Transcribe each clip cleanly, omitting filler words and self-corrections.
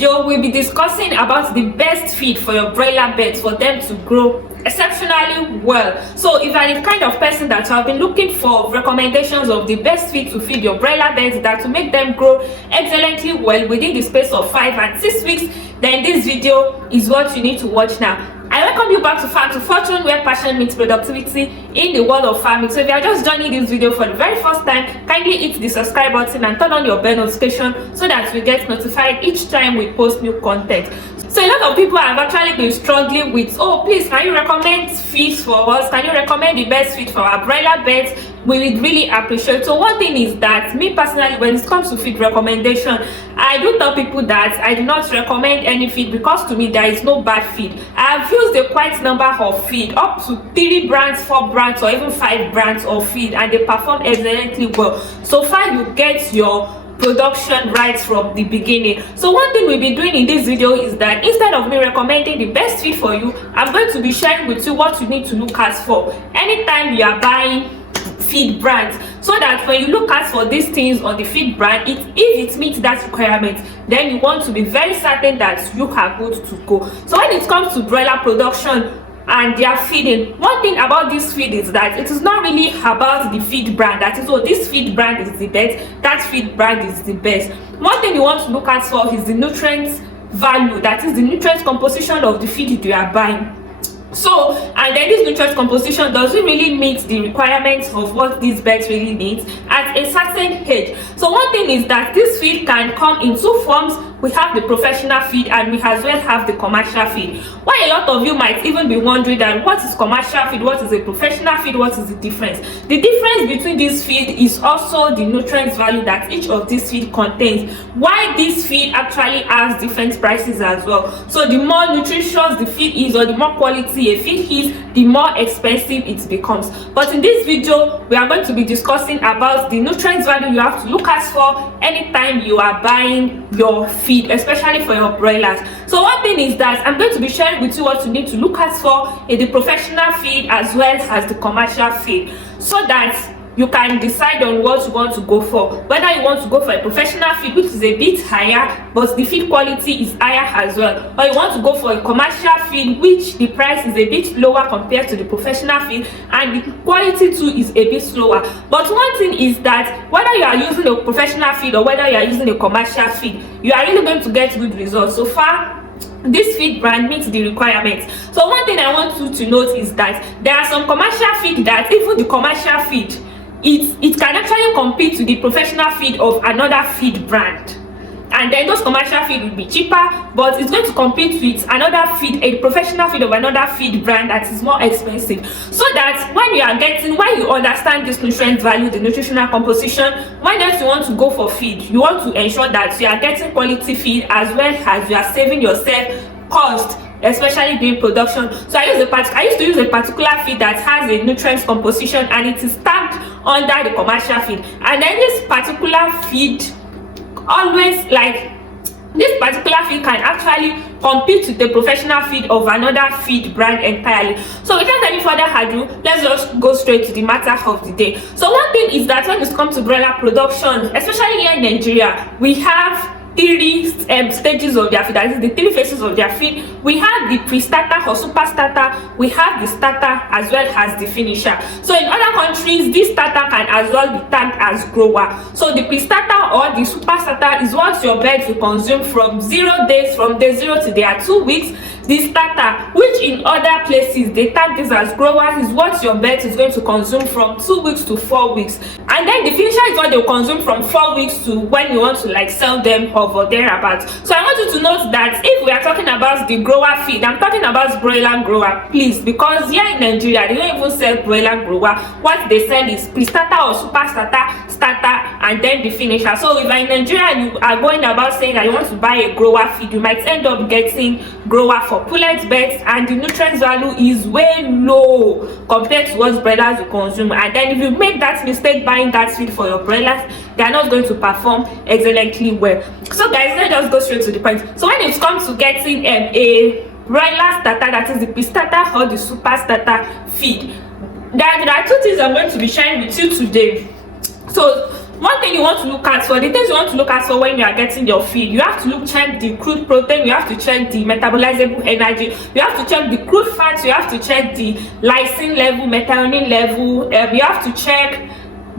video, we'll be discussing about the best feed for your broiler birds for them to grow exceptionally well. So if you are the kind of person that have been looking for recommendations of the best feed to feed your broiler birds that will make them grow excellently well within the space of 5 and 6 weeks, then this video is what you need to watch now. I welcome you back to Farm to Fortune, where passion meets productivity in the world of farming. So if you are just joining this video for the very first time, kindly hit the subscribe button and turn on your bell notification so that we get notified each time we post new content. So a lot of people have actually been struggling with, oh please, can you recommend feeds for us? Can you recommend the best feed for our broiler birds? We would really appreciate. So one thing is that me personally, when it comes to feed recommendation, I do tell people that I do not recommend any feed because to me there is no bad feed. I have used a quite number of feed, up to 3 brands, 4 brands, or even 5 brands of feed, and they perform excellently well. So far you get your production right from the beginning. So one thing we'll be doing in this video is that instead of me recommending the best feed for you, I'm going to be sharing with you what you need to look out for anytime you are buying feed brands, so that when you look out for these things on the feed brand, if it meets that requirement, then you want to be very certain that you are good to go. So when it comes to broiler production and their feeding, one thing about this feed is that it is not really about the feed brand, that is, oh, this feed brand is the best, that feed brand is the best. One thing you want to look out for is the nutrients value, that is the nutrient composition of the feed you are buying. So, and then this nutrient composition doesn't really meet the requirements of what these birds really need at a certain age. So one thing is that this feed can come in 2 forms. We have the professional feed and we as well have the commercial feed. Why a lot of you might even be wondering that what is commercial feed, what is a professional feed, what is the difference? The difference between this feed is also the nutrients value that each of these feed contains. Why this feed actually has different prices as well. So the more nutritious the feed is, or the more quality a feed is, the more expensive it becomes. But in this video, we are going to be discussing about the nutrients value you have to look out for anytime you are buying your feed, especially for your broilers. So one thing is that I'm going to be sharing with you what you need to look out for in the professional feed as well as the commercial feed, so that you can decide on what you want to go for. Whether you want to go for a professional feed, which is a bit higher but the feed quality is higher as well, or you want to go for a commercial feed, which the price is a bit lower compared to the professional feed and the quality too is a bit slower. But one thing is that whether you are using a professional feed or whether you are using a commercial feed, you are really going to get good results. So far, this feed brand meets the requirements. So one thing I want you to note is that there are some commercial feed that even the commercial feed, it can actually compete to the professional feed of another feed brand, and then those commercial feed will be cheaper, but it's going to compete with another feed, a professional feed of another feed brand that is more expensive. So that when you understand this nutrient value, the nutritional composition, when else you want to go for feed, you want to ensure that you are getting quality feed as well as you are saving yourself cost, especially during production. So I used to use a particular feed that has a nutrient composition and it is tagged under the commercial feed, and then this particular feed can actually compete with the professional feed of another feed brand entirely. So without any further ado, let's just go straight to the matter of the day. So one thing is that when it comes to broiler production, especially here in Nigeria, we have 3 stages of their feed, that is the 3 phases of their feed. We have the pre-starter or super starter, we have the starter as well as the finisher. So in other countries, this starter can as well be tagged as grower. So the pre-starter or the super starter is what your birds will consume from 0 days, from day 0 to their 2 weeks. The starter, which in other places they tag this as grower, is what your bird is going to consume from 2 weeks to 4 weeks. And then the finisher is what they'll consume from 4 weeks to when you want to sell them or thereabouts. So I want you to note that if we are talking about the grower feed, I'm talking about broiler grower, please, because here in Nigeria they don't even sell broiler grower. What they sell is pre-starter or super starter, starter, and then the finisher. So if you're in Nigeria and you are going about saying that you want to buy a grower feed, you might end up getting grower for pullet birds, and the nutrients value is way low compared to what broilers will consume. And then if you make that mistake buying that feed for your broilers, they are not going to perform excellently well. So guys, let's just go straight to the point. So when it comes to getting a broiler starter, that is the pre-starter or the super starter feed, there are 2 things I'm going to be sharing with you today. So one thing you want to look at for the things you want to look at for when you are getting your feed, you have to check the crude protein, you have to check the metabolizable energy, you have to check the crude fats, you have to check the lysine level, methionine level, you have to check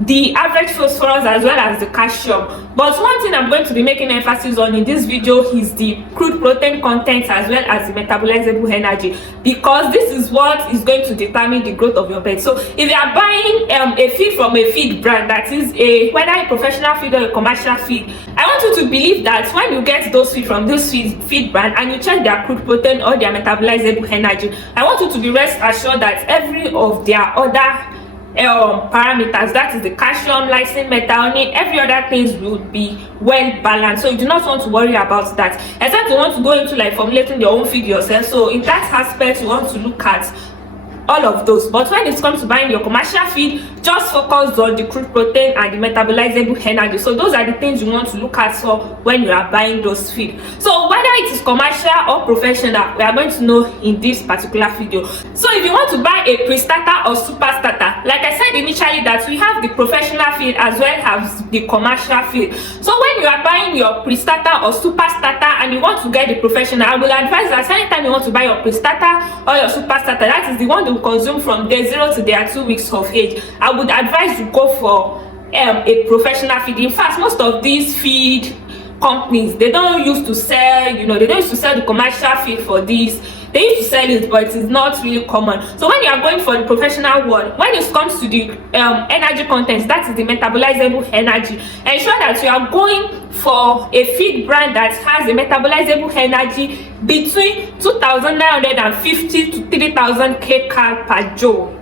the average phosphorus as well as the calcium. But one thing I'm going to be making emphasis on in this video is the crude protein content as well as the metabolizable energy, because this is what is going to determine the growth of your pet. So if you are buying a feed from a feed brand, that is whether a professional feed or a commercial feed, I want you to believe that when you get those feed from this feed brand and you check their crude protein or their metabolizable energy, I want you to be rest assured that every of their other parameters, that is the calcium, lysine, methionine, every other things would be well balanced. So you do not want to worry about that, except you want to go into like formulating your own feed yourself. So in that aspect you want to look at all of those. But when it comes to buying your commercial feed, just focus on the crude protein and the metabolizable energy. So those are the things you want to look at for when you are buying those feed. So whether it is commercial or professional, we are going to know in this particular video. So if you want to buy a pre-starter or super starter, like I said initially, that we have the professional feed as well as the commercial feed. So when you are buying your pre-starter or super starter and you want to get the professional, I will advise that anytime you want to buy your pre-starter or your super starter, that is the one to consume from day 0 to their 2 weeks of age, I would advise you go for a professional feed. In fact, most of these feed companies, they don't used to sell, they don't used to sell the commercial feed for this. They used to sell it, but it is not really common. So when you are going for the professional one, when it comes to the energy content, that is the metabolizable energy, ensure that you are going for a feed brand that has a metabolizable energy between 2,950 to 3,000 kcal per joule.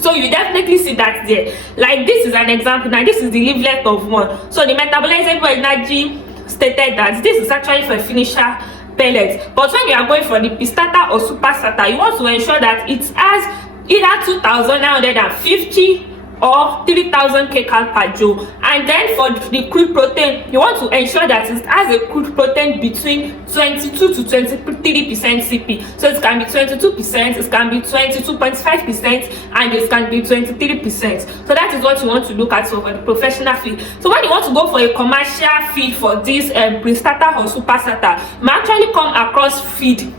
So you definitely see that there. Like this is an example. Now this is the leaflet of one. So the metabolizable energy stated that this is actually for a finisher pellets. But when you are going for the pre-starter or super starter, you want to ensure that it has either 2,950 or 3,000 kcal per joule. And then for the crude protein, you want to ensure that it has a crude protein between 22 to 23% CP. So it can be 22%, it can be 22.5%, and it can be 23%. So that is what you want to look at for the professional feed. So when you want to go for a commercial feed for this pre-starter or super starter, you might actually come across feed.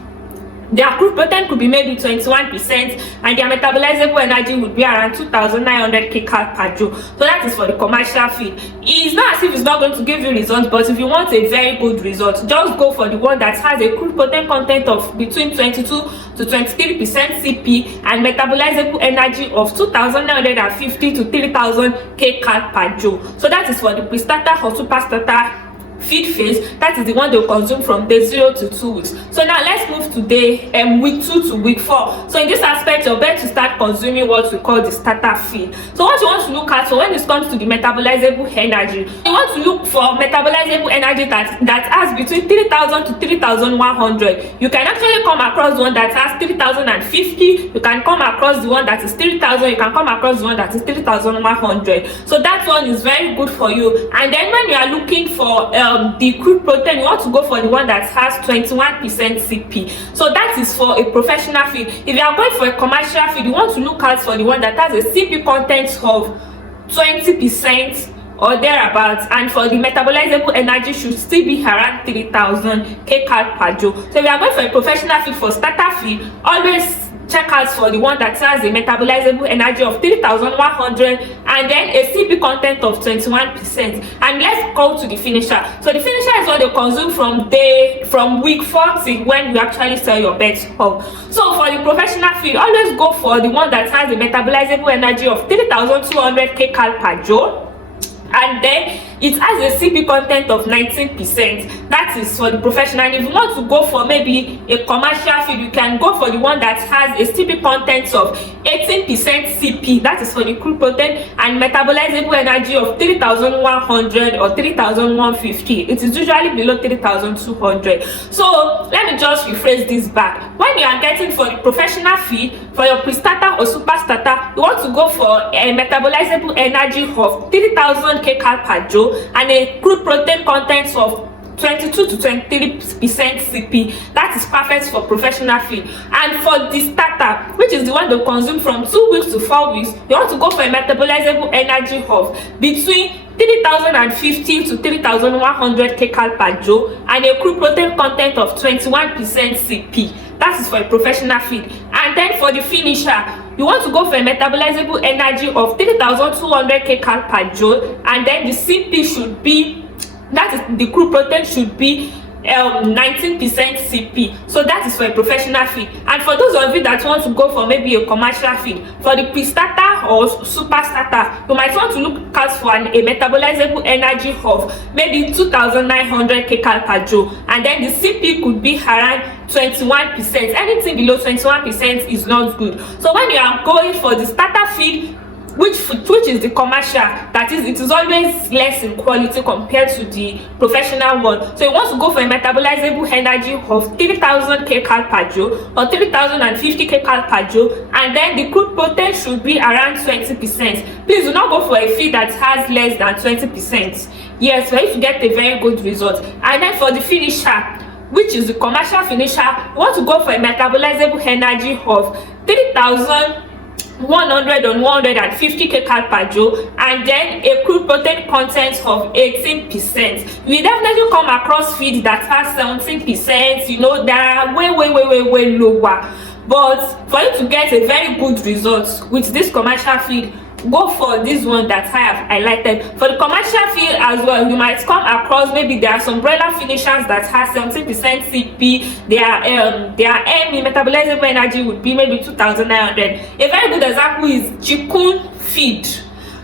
Their crude protein could be maybe 21%, and their metabolizable energy would be around 2,900 kcal per joule. So that is for the commercial feed. It's not as if it's not going to give you results, but if you want a very good result, just go for the one that has a crude protein content of between 22 to 23% CP and metabolizable energy of 2,950 to 3,000 kcal per joule. So that is for the pre-starter or super starter feed phase. That is the one they'll consume from day 0 to 2 weeks. So now let's move to day week 2 to week 4. So in this aspect, you're better to start consuming what we call the starter feed. So what you want to look at, so when it comes to the metabolizable energy, you want to look for metabolizable energy that has between 3,000 to 3,100. You can actually come across one that has 3,050. You can come across the one that is 3,000. You can come across the one that is 3,100. So that one is very good for you. And then when you are looking for the crude protein, you want to go for the one that has 21% CP. So that is for a professional feed. If you are going for a commercial feed, you want to look out for the one that has a CP content of 20% or thereabouts, and for the metabolizable energy should still be around 3,000 kcal per joule. So if you are going for a professional feed for starter feed, always check out for the one that has a metabolizable energy of 3,100 and then a CP content of 21%. And let's go to the finisher. So the finisher is what they consume from week 40 when you actually sell your birds off. So for the professional feed, always go for the one that has a metabolizable energy of 3,200 kcal per joule, and then it has a CP content of 19%. That is for the professional. And if you want to go for maybe a commercial feed, you can go for the one that has a CP content of 18% CP. That is for the crude protein and metabolizable energy of 3,100 or 3,150. It is usually below 3,200. So let me just rephrase this back. When you are getting for the professional feed, for your pre-starter or super starter, you want to go for a metabolizable energy of 3,000 kcal per joule and a crude protein content of 22 to 23% CP. That is perfect for professional feed. And for the starter, which is the one they consume from 2 weeks to 4 weeks, you want to go for a metabolizable energy of between 3,050 to 3,100 kcal per joule, and a crude protein content of 21% CP. That is for a professional feed. And then for the finisher, you want to go for a metabolizable energy of 3,200 kcal per joule, and then the CP should be, that is, the crude protein should be 19% CP. So that is for a professional feed. And for those of you that want to go for maybe a commercial feed, for the pre-starter or super starter, you might want to look out for a metabolizable energy of maybe 2,900 kcal per joule, and then the CP could be around 21%. Anything below 21% is not good. So when you are going for the starter feed, which is the commercial, that is, it is always less in quality compared to the professional one. So you want to go for a metabolizable energy of 3,000 kcal per joule or 3,050 kcal per joule, and then the crude protein should be around 20%. Please do not go for a feed that has less than 20%. Yes, for you to get a very good result. And then for the finisher, which is the commercial finisher, you want to go for a metabolizable energy of 3,100 on 150 kcal per joule, and then a crude protein content of 18%. You will definitely come across feed that has 17%. You know, they are way lower. But for you to get a very good result with this commercial feed, go for this one that I have highlighted. For the commercial feed as well, you might come across, maybe there are some broiler finishers that has 17% CP. Their ME metabolizable energy would be maybe 2,900. A very good example is chicken feed.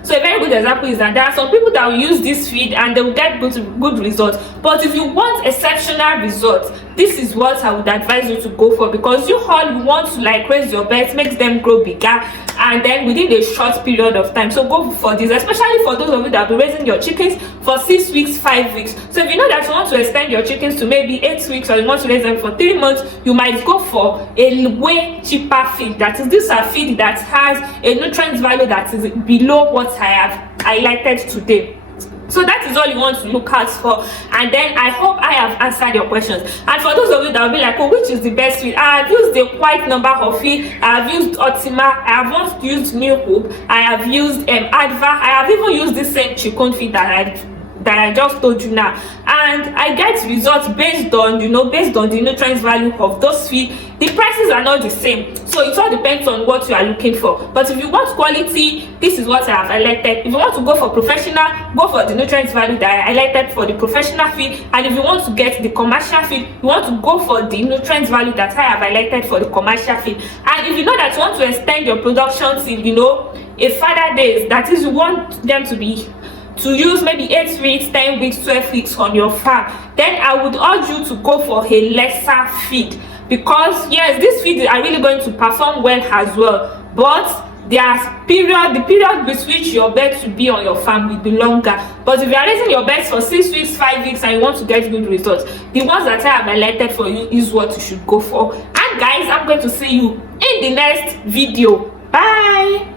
So a very good example is that there are some people that will use this feed and they will get good results. But if you want exceptional results, this is what I would advise you to go for, because you want to like raise your birds, make them grow bigger, and then within a short period of time. So go for this, especially for those of you that will be raising your chickens for 6 weeks, 5 weeks. So if you know that you want to extend your chickens to maybe 8 weeks, or you want to raise them for 3 months, you might go for a way cheaper feed. That is, this is a feed that has a nutrient value that is below what I have highlighted today. So that is all you want to look out for. And then I hope I have answered your questions. And for those of you that will be like, oh, which is the best feed? I have used a quite number of feed. I have used Optima, I have once used New Hope, I have used Adva, I have even used this same chicken feed that I just told you now, and I get results based on the nutrients value of those feed. The prices are not the same, so it all depends on what you are looking for. But if you want quality, this is what I have highlighted. If you want to go for professional, go for the nutrients value that I highlighted for the professional feed. And if you want to get the commercial feed, you want to go for the nutrients value that I have highlighted for the commercial feed. And if you know that you want to extend your production till a further days, that is, you want them to use maybe 8 weeks, 10 weeks, 12 weeks on your farm, then I would urge you to go for a lesser feed, because yes, these feeds are really going to perform well as well, but the period with which your birds will be on your farm will be longer. But if you are raising your birds for 6 weeks, 5 weeks, and you want to get good results, the ones that I have highlighted for you is what you should go for. And guys, I'm going to see you in the next video. Bye.